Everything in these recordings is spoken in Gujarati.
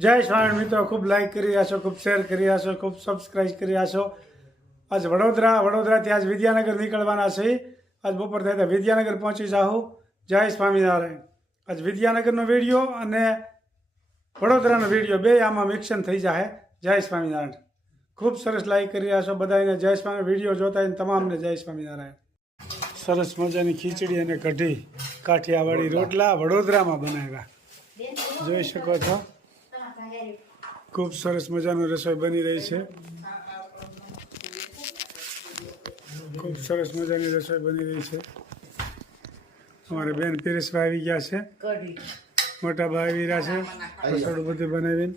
જય સ્વામી મિત્રો, ખૂબ લાઈક કરી રહ્યા છો, ખૂબ શેર કરી રહ્યા છો, ખૂબ સબસ્ક્રાઈબ કરી રહ્યા છો. આજ વડોદરાથી આજ વિદ્યાનગર નીકળવાના છે. આજ બપોર થાય તો વિદ્યાનગર પહોંચી જાઉં. જય સ્વામિનારાયણ. આજ વિદ્યાનગરનો વિડીયો અને વડોદરાનો વિડીયો બે આમાં મિક્સન થઈ જાય. જય સ્વામિનારાયણ. ખૂબ સરસ લાઈક કરી રહ્યા છો બધાને. જય સ્વામી વિડીયો જોતા તમામને જય સ્વામિનારાયણ. સરસ મજાની ખીચડી અને કઢી કાઠિયાવાડી રોટલા વડોદરામાં બનાવ્યા જોઈ શકો છો. ખૂબ સરસ મજાનું રસોઈ બની રહી છે. ખૂબ સરસ મજાની રસોઈ બની રહી છે. અમારે બેન પીરેશભાઈ આવી ગયા છે, મોટા ભાઈ આવી રહ્યા છે. રસોડું બધું બનાવીને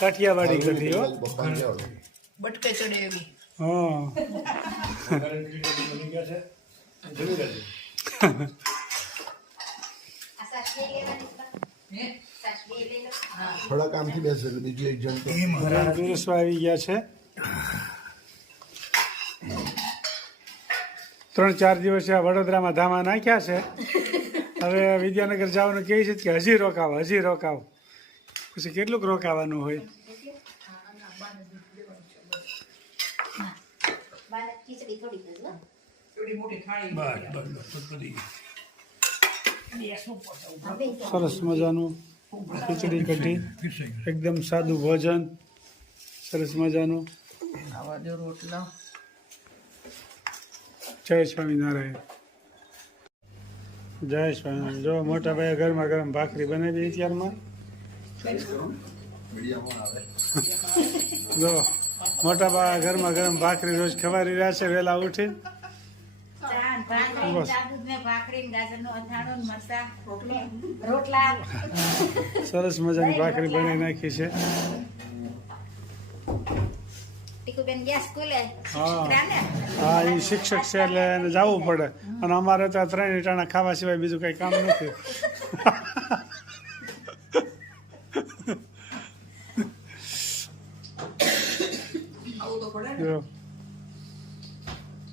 કાઠિયાવાડી કઢી હો બટકે ચડે એવી. હા થોડા કામથી બેસે બીજું એક જણ પીરેશભાઈ આવી ગયા છે. 3-4 દિવસ આ વડોદરામાં ધામા નાખ્યા છે. હવે વિદ્યાનગર જવાનું કહે છે કે હજી રોકાવ. પછી કેટલુંક રોકાવાનું હોય. સરસ મજાનું ખીચડી કઢી, એકદમ સાદું ભોજન, સરસ મજાનું. રોટલા. જય સ્વામિનારાયણ. જય સ્વામિનારાયણ. જો મોટા ભાઈ ગરમા ગરમ ભાખરી બનાવી અત્યારમાં. જો મોટા ભાઈ ગરમા ગરમ ભાખરી રોજ ખવારી રહ્યા છે વહેલા ઉઠી. સરસ મજાની ભાખરી બનાવી નાખી છે. હા એ શિક્ષક છે એટલે એને જવું પડે. અને અમારે તો 3 ટાણા ખાવા સિવાય બીજું કઈ કામ નથી.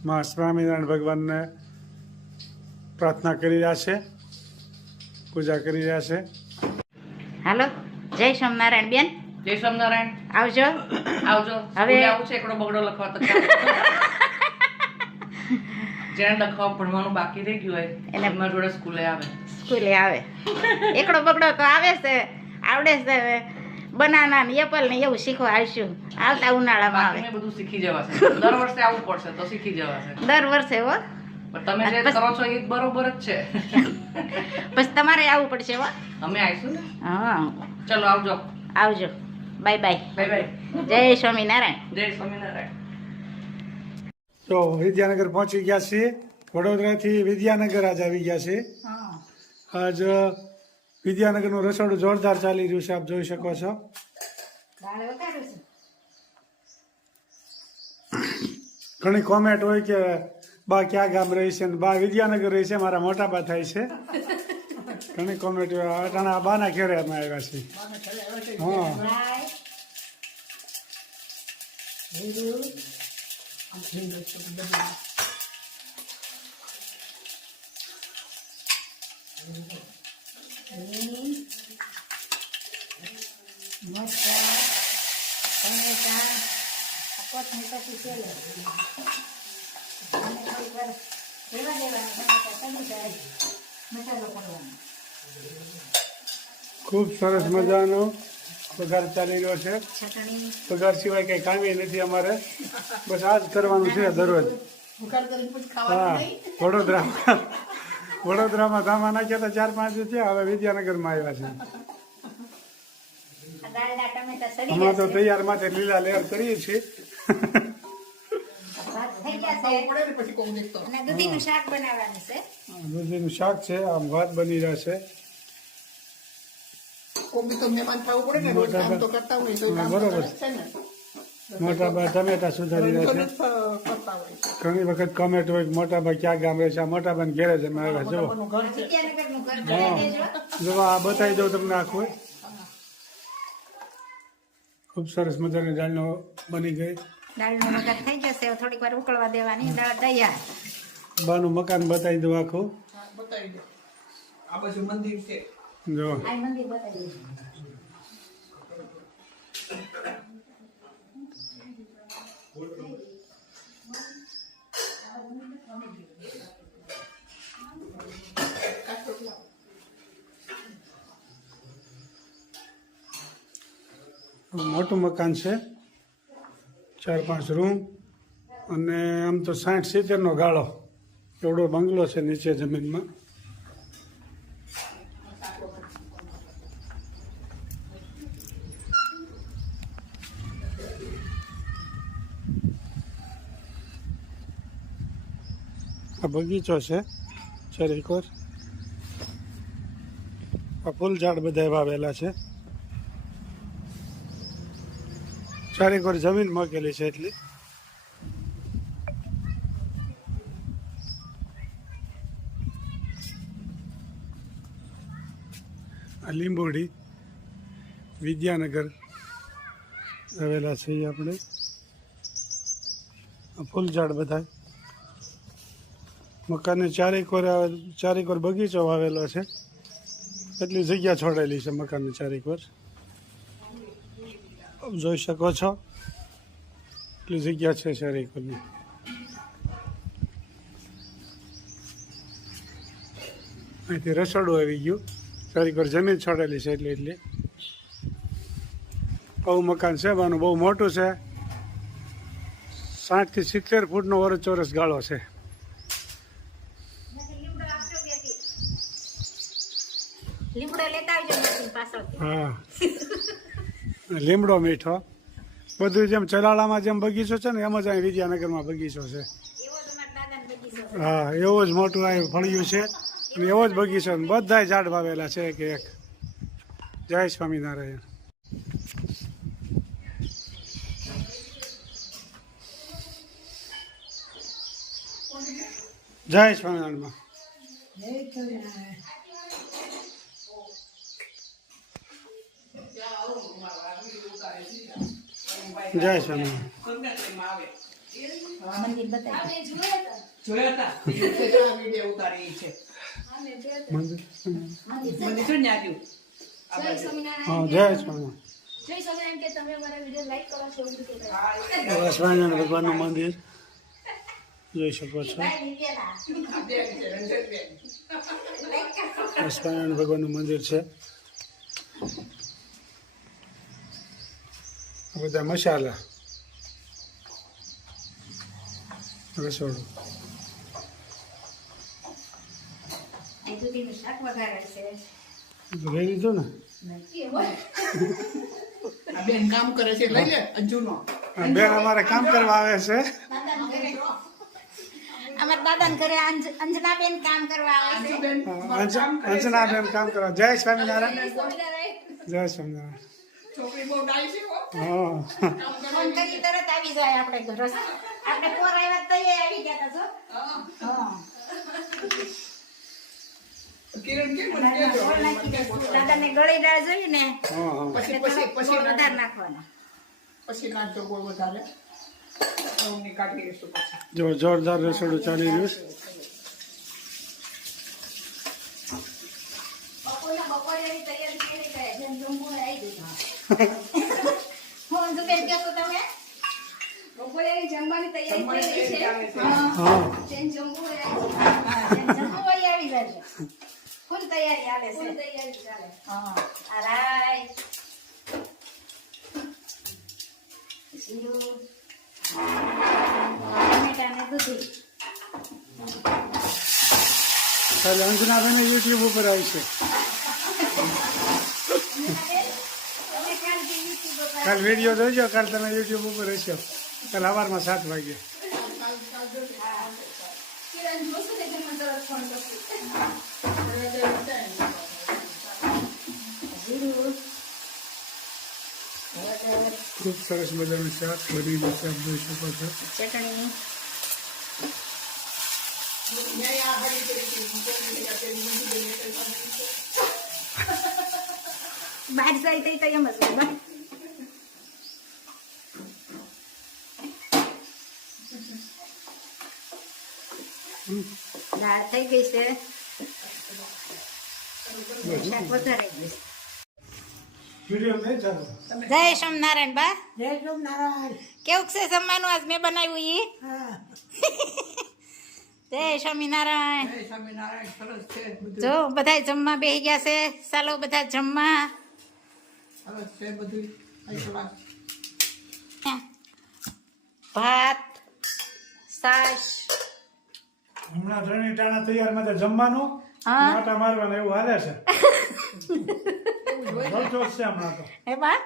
માં સ્વામિનારાયણ ભગવાનને પ્રાર્થના કરી રહ્યા છે, પૂજા કરી રહ્યા છે. હાલો, જય સ્વામિનારાયણ બેન. જય સ્વામિનારાયણ. આવજો. હવે આવું છે એકડો બગડો લખવા તો જેને લખવા ભણવાનું બાકી રહી ગયું હોય એને મારા જોડે સ્કૂલે આવે. એકડો બગડો તો આવે છે, આવડે છે. બનાના ને એપલ ને એવું શીખવા આવશું આવતા ઉનાળામાં. આવે બધું શીખી જવાશે. દર વર્ષે આવવું પડશે તો શીખી જવાશે. દર વર્ષે હો. પણ તમે જે કરો છો એ બરોબર જ છે. પછી તમારે આવવું પડશે હો. અમે આવીશું ને. હા ચલો આવજો. Bye bye. જય સ્વામિનારાયણ. જય સ્વામિનારાયણ. તો વિદ્યાનગર પહોંચી ગયા છીએ. વડોદરાથી વિદ્યાનગર આજ આવી ગયા છે. આજ વિદ્યાનગરનું રસોડું જોરદાર ચાલી રહ્યું છે, આપ જોઈ શકો છો. ઘણી કોમેન્ટ હોય કે બા ક્યાં ગામ રહી છે ને બા વિદ્યાનગર રહી છે, મારા મોટા બા થાય છે. ઘણી કોમેન્ટ અટાણા બાના ઘેરે અમે આવ્યા છીએ. હા ખૂબ સરસ મજાનો પગાર ચાલી રહ્યો છે. પગાર સિવાય કઈ કામે નથી અમારે, બસ આ જ કરવાનું છે દરરોજ. હા વડોદરામાં ધામા નાખ્યા હતા 4-5 દિવસ થયા. હવે વિદ્યાનગરમાં આવ્યા છે. હમણાં તો તૈયાર માટે લીલા લેર કરીએ છીએ. દૂધીનું શાક છે, આમ ભાત બની રહ્યા છે. બરોબર. મોટા બા ટમેટા સુધારી રહ્યા છે. ઘણી વખત કમેન્ટ હોય મોટા બા ક્યાં ગામ રહે છે. આ મોટા બા ઘેરે જ અમે આવ્યા. જો હા જો આ બતાવી દઉં તમને આખું. ખૂબ સરસ મજાની દાળનો બની ગઈ. દાળનું મગજ થઈ જશે, થોડીક વાર ઉકળવા દેવાની. દાળ તૈયાર. બાનું મકાન બતાવી દઉં આખું. આ બાજુ મંદિર છે. જો આ મંદિર બતાવી દે. મોટું મકાન છે, 4-5 રૂમ અને આમ તો 60-70નો ગાળો એવડો બંગલો છે નીચે જમીનમાં. આ બગીચો છે ચારેકોર. આ ફૂલ ઝાડ બધા વાવેલા છે. ચારેકોર જમીન મૂકેલી છે એટલી. આ લીંબોડી વિદ્યાનગર આવેલા છે એ આપણે. આ ફૂલ ઝાડ બધા મકાનને ચારેકોર બગીચો વાવેલો છે. એટલી જગ્યા છોડેલી છે મકાનની ચારેકોર. જોઈ શકો છો એટલી જગ્યા છે ચારેકોરની. અહીંથી રસોડું આવી ગયું. ચારેકોર જમીન છોડેલી છે એટલે આવું મકાન છે. બાનું બહુ મોટું છે. 60 થી 70 ફૂટનો ચોરસ ગાળો છે. લીમડો લેતા આવજો મશીન પાછળથી. હા લીમડો મીઠો બધું જેમ ચલાળામાં જેમ બગીચો છે ને એમ જ અહીં વિદ્યાનગરમાં બગીચો છે. એવો જ અમારા દાદાનો બગીચો છે. હા એવો જ મોટું અહીં ફળિયું છે અને એવો જ બગીચો. બધા ઝાડ વાવેલા છે એક એક. જય સ્વામિનારાયણ. જય સ્વામિનારાયણ. જય સ્વામિનારાયણ. કન્યાશ્રીમાં આવે. મંદિર બતાવી દે. જોયા હતા? કેટલા વિડીયો ઉતારે ઈ છે. મંદિર. મંદિર છે ને આવ્યું. હા જય સ્વામિનારાયણ. સ્વામિનારાયણ ભગવાનનું મંદિર જોઈ શકો છો. સ્વામિનારાયણ ભગવાનનું મંદિર છે. આ બધા મસાલા રસોડું. અહીં દૂધીનું શાક વઘારે છે. લઈ લીધું ને. આ બેન કામ કરે છે, લઈ લે અંજુનો. આ બેન અમારે કામ કરવા આવે છે. અમારા દાદાને ઘરે અંજનાબેન કામ કરવા આવે છે. અંજનાબેન કામ કરવા. જય સ્વામિનારાયણ. જય સ્વામિનારાયણ. છોકરી બહુ ડાઈ છે હો. હા ફોન કરી તરત આવી જાય આપણે ઘર. આપણે પોર આવ્યા તો આવી ગયા છો. હા. કિરણ કેમ મને કહેજો. ગોળ નાખી દે. દાદાને ગળી દાળ જોઈએ ને હા પછી એટલે પછી થોડો પછી ગોળ વધારે નાખવાનો. પછી નાખજો ગોળ વધારે. હું કાઢી લઈશું પછી. જો જોરદાર રસોડું ચાલી રહ્યું છે. બપોરેની તૈયારી કેવી કરે? જેમ જમવું હોય આવી જજો. હું બેન કહેશો તમે? બપોરેની જમવાની તૈયારી કેવી છે? હા જેમ જમવું હોય આવી જજો. હા, જેમ જમવું હોય આવી જજો. ફૂલ તૈયારી હાલે છે. ફૂલ તૈયારી ચાલે. હા. alright. જીરું, ટમેટા ને દૂધી. કાલે અંજનાબેન યુટ્યુબ ઉપર આવી છે. તમે કાલથી YouTube ઉપર કાલ વિડીયો જોઈજો. કાલ તમે યુટ્યુબ ઉપર હશો. કાલ સવારમાં 7 વાગે. કિરણ જોશું ને તમે તરત ફોન કરશું. જીરું, હળદર, ખૂબ સરસ મજાનું શાક બની શાક જોઈ શકો છો. ચટણી. બહાર જાય તો એમ જ હોય. દાળ થઈ ગઈ છે. શાક વધારે ગયું. વિડીયો નહીં ચાલો જય સ્વામિનારાયણ બા. જય સોમનારાયણ. કેવું છે જમવાનું આજ મેં બનાવ્યું ઈ? હા જય સ્વામિનારાયણ. જય સ્વામિનારાયણ. સરસ છે બધું. જો બધા જમવા બેસી ગયા છે. ચાલો બધા જમવા. સરસ છે બધું. આશીર્વાદ. ભાત, છાશ. હમણાં ત્રણેય ટાણા તૈયારમાં તો જમવાનું હા. આટા મારવાના એવું હાલે છે જલસોસ છે હમણાં તો હે બા,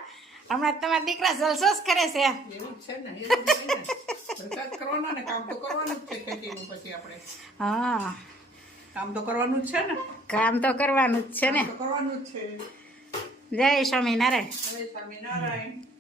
હમણાં તમારા દીકરા જલસોસ કરે છે. એવું જ છે ને એવું જ છે ને. વરસાદ કરવાના ને કામ તો કરવાનું જ છે ખેતીનું. પછી આપણે હા, કામ તો કરવાનું જ છે ને. કામ તો કરવાનું જ છે ને. તો કરવાનું જ છે. જય સ્વામિનારાયણ. જય સ્વામિનારાયણ.